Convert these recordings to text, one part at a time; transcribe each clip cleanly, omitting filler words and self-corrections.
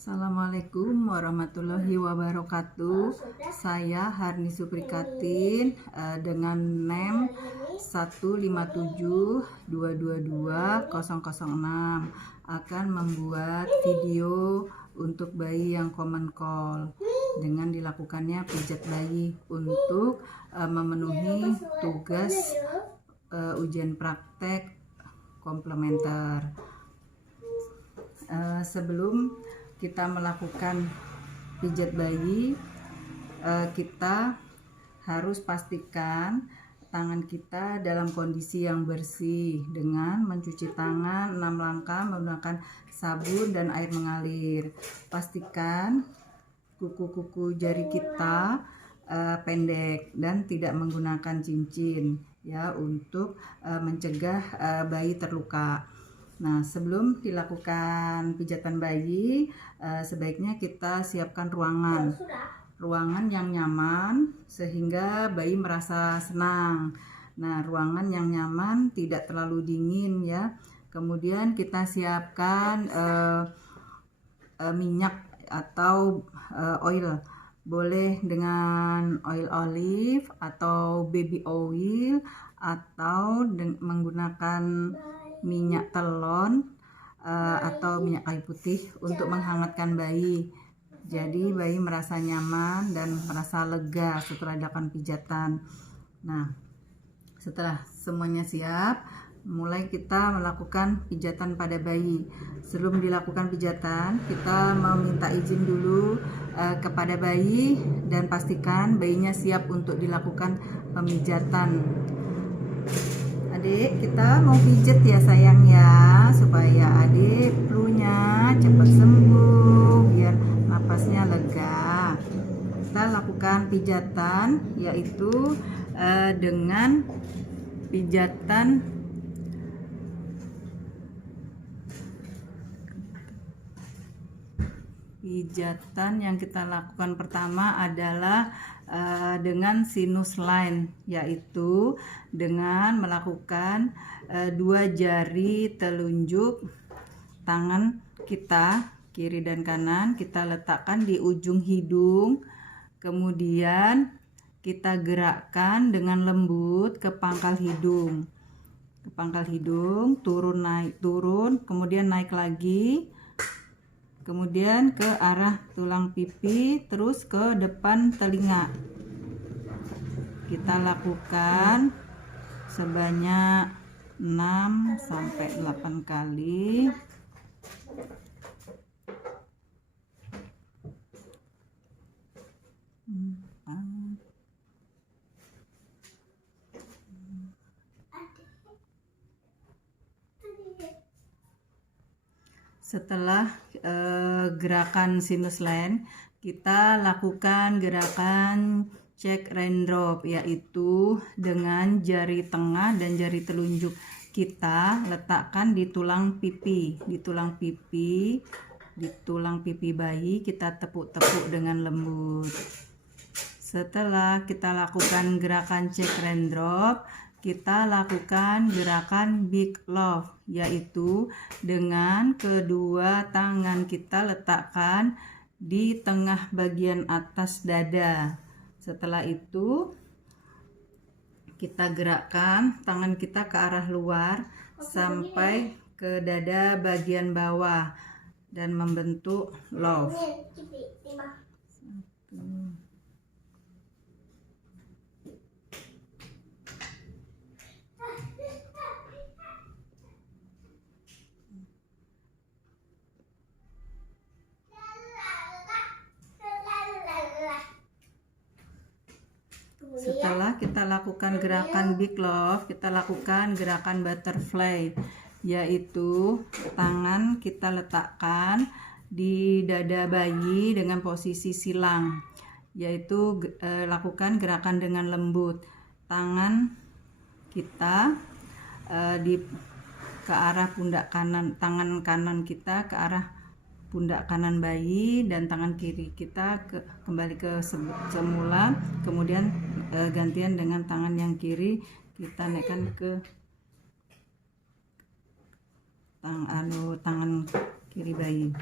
Assalamualaikum warahmatullahi wabarakatuh. Saya Harni Suprikatin dengan NEM 157222006 akan membuat video untuk bayi yang common cold dengan dilakukannya pijat bayi untuk memenuhi tugas ujian praktek komplementer. Sebelum kita melakukan pijat bayi, kita harus pastikan tangan kita dalam kondisi yang bersih dengan mencuci tangan 6 langkah menggunakan sabun dan air mengalir. Pastikan kuku-kuku jari kita pendek dan tidak menggunakan cincin ya untuk mencegah bayi terluka. Nah, sebelum dilakukan pijatan bayi, sebaiknya kita siapkan ruangan yang nyaman sehingga bayi merasa senang. Nah, ruangan yang nyaman tidak terlalu dingin ya. Kemudian kita siapkan minyak atau oil. Boleh dengan oil olive atau baby oil atau menggunakan minyak telon atau minyak kayu putih untuk menghangatkan bayi. Jadi bayi merasa nyaman dan merasa lega setelah dilakukan pijatan. Nah, setelah semuanya siap, mulai kita melakukan pijatan pada bayi. Sebelum dilakukan pijatan, kita meminta izin dulu kepada bayi dan pastikan bayinya siap untuk dilakukan pemijatan. Adik, kita mau pijet ya sayang ya, supaya adik flu-nya cepat sembuh, biar napasnya lega. Kita lakukan pijatan, yaitu dengan pijatan yang kita lakukan pertama adalah dengan sinus line, yaitu dengan melakukan 2 jari telunjuk tangan kita kiri dan kanan kita letakkan di ujung hidung, kemudian kita gerakkan dengan lembut ke pangkal hidung, turun naik, turun, kemudian naik lagi, kemudian ke arah tulang pipi, terus ke depan telinga. Kita lakukan sebanyak 6-8 kali. Setelah gerakan sinus line, kita lakukan gerakan check raindrop, yaitu dengan jari tengah dan jari telunjuk kita letakkan di tulang pipi, bayi kita tepuk-tepuk dengan lembut. Setelah kita lakukan gerakan check raindrop, kita lakukan gerakan big love, yaitu dengan kedua tangan kita letakkan di tengah bagian atas dada. Setelah itu kita gerakkan tangan kita ke arah luar sampai ke dada bagian bawah dan membentuk love. Setelah kita lakukan gerakan big love, kita lakukan gerakan butterfly, yaitu tangan kita letakkan di dada bayi dengan posisi silang, yaitu lakukan gerakan dengan lembut. Tangan kita ke arah pundak kanan, tangan kanan kita ke arah pundak kanan bayi dan tangan kiri kita kembali ke semula, kemudian gantian dengan tangan yang kiri kita naikkan ke tangan kiri bayi.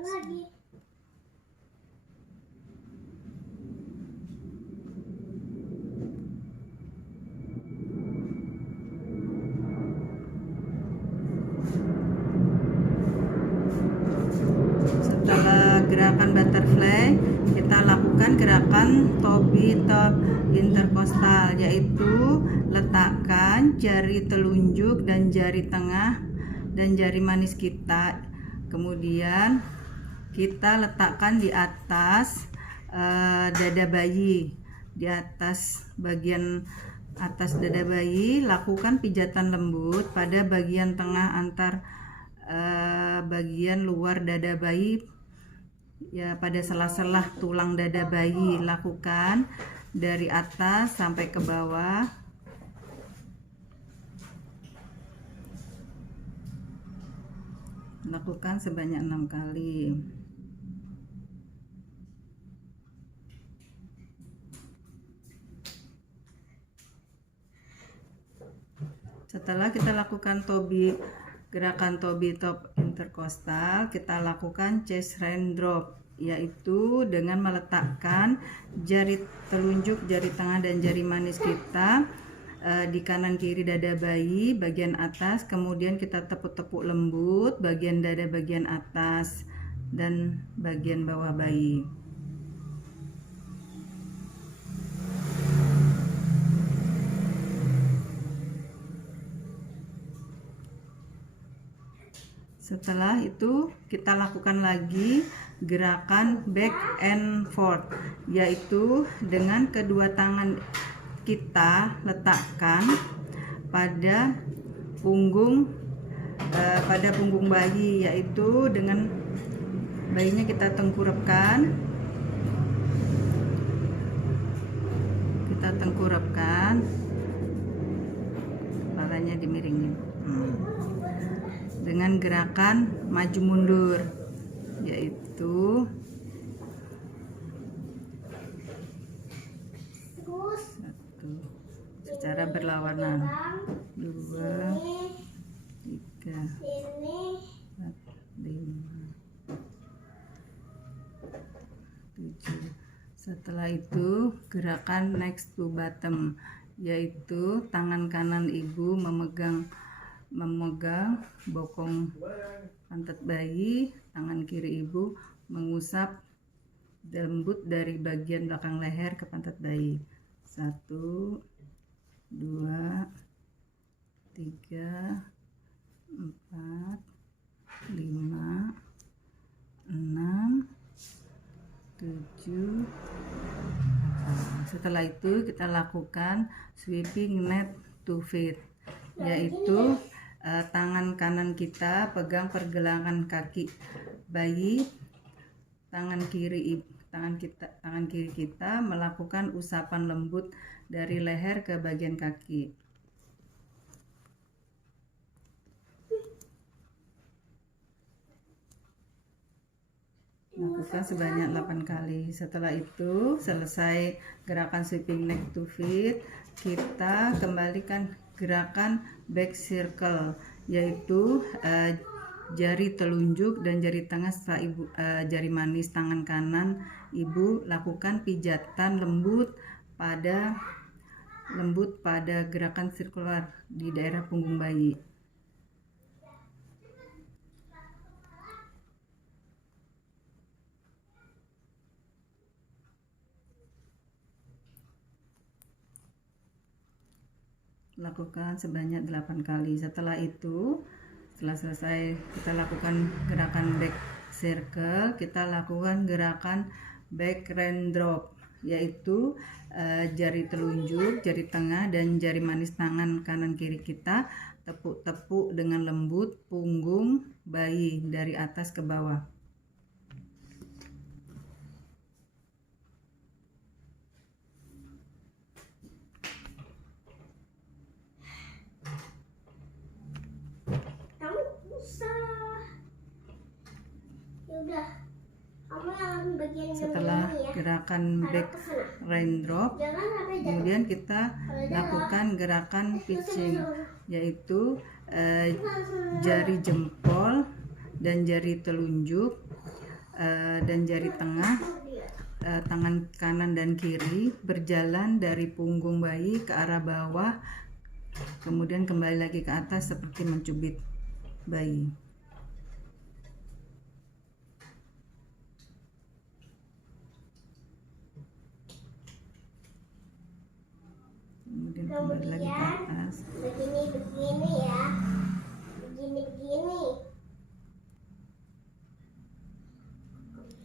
Setelah gerakan butterfly, kita lakukan gerakan Toby Top Intercostal, yaitu letakkan jari telunjuk dan jari tengah dan jari manis kita, kemudian kita letakkan di atas dada bayi, di atas bagian atas dada bayi. Lakukan pijatan lembut pada bagian tengah antar bagian luar dada bayi, ya, pada sela-sela tulang dada bayi. Lakukan dari atas sampai ke bawah. Lakukan sebanyak 6 kali. Setelah kita lakukan gerakan Toby Top Intercostal, kita lakukan chest raindrop, yaitu dengan meletakkan jari telunjuk, jari tengah dan jari manis kita di kanan kiri dada bayi bagian atas, kemudian kita tepuk-tepuk lembut bagian dada bagian atas dan bagian bawah bayi. Setelah itu kita lakukan lagi gerakan back and forth, yaitu dengan kedua tangan kita letakkan pada punggung bayi, yaitu dengan bayinya kita tengkurapkan, kepalanya dimiringin. Dengan gerakan maju mundur, yaitu 1 secara berlawanan, 2, 3, 4, 5, 7. Setelah itu gerakan next to bottom, yaitu tangan kanan ibu memegang bokong pantat bayi, tangan kiri ibu mengusap lembut dari bagian belakang leher ke pantat bayi. 1, 2, 3, 4, 5, 6, 7. Setelah itu kita lakukan sweeping neck to feet, yaitu tangan kanan kita pegang pergelangan kaki bayi, tangan kiri kita melakukan usapan lembut dari leher ke bagian kaki. Lakukan sebanyak 8 kali. Setelah itu selesai gerakan sweeping neck to feet, kita kembalikan gerakan back circle, yaitu jari telunjuk dan jari tengah setelah jari manis tangan kanan ibu lakukan pijatan lembut pada gerakan sirkular di daerah punggung bayi. Lakukan sebanyak 8 kali. Setelah selesai kita lakukan gerakan back circle, kita lakukan gerakan back raindrop, yaitu jari telunjuk, jari tengah dan jari manis tangan kanan kiri kita tepuk-tepuk dengan lembut punggung bayi dari atas ke bawah. Setelah gerakan back raindrop, kemudian kita lakukan gerakan pitching, yaitu jari jempol dan jari telunjuk dan jari tengah, tangan kanan dan kiri berjalan dari punggung bayi ke arah bawah, kemudian kembali lagi ke atas seperti mencubit bayi. Kemudian kembali lagi ke atas. Begini ya. Begini.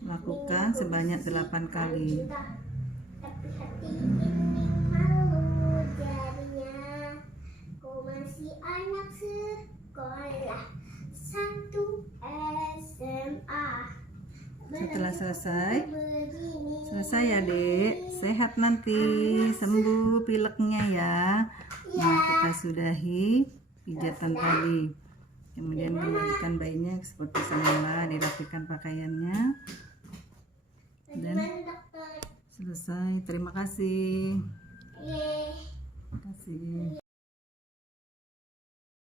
Lakukan sebanyak 8 kali. Tapi hati ini malu jadinya. Kau masih anak sekolah 1 SMA. Setelah selesai ya dek, sehat nanti, sembuh pileknya ya. Nah, kita sudahi pijatan tadi, kemudian kembalikan bayinya seperti semula, dirapikan pakaiannya, dan selesai. Terima kasih.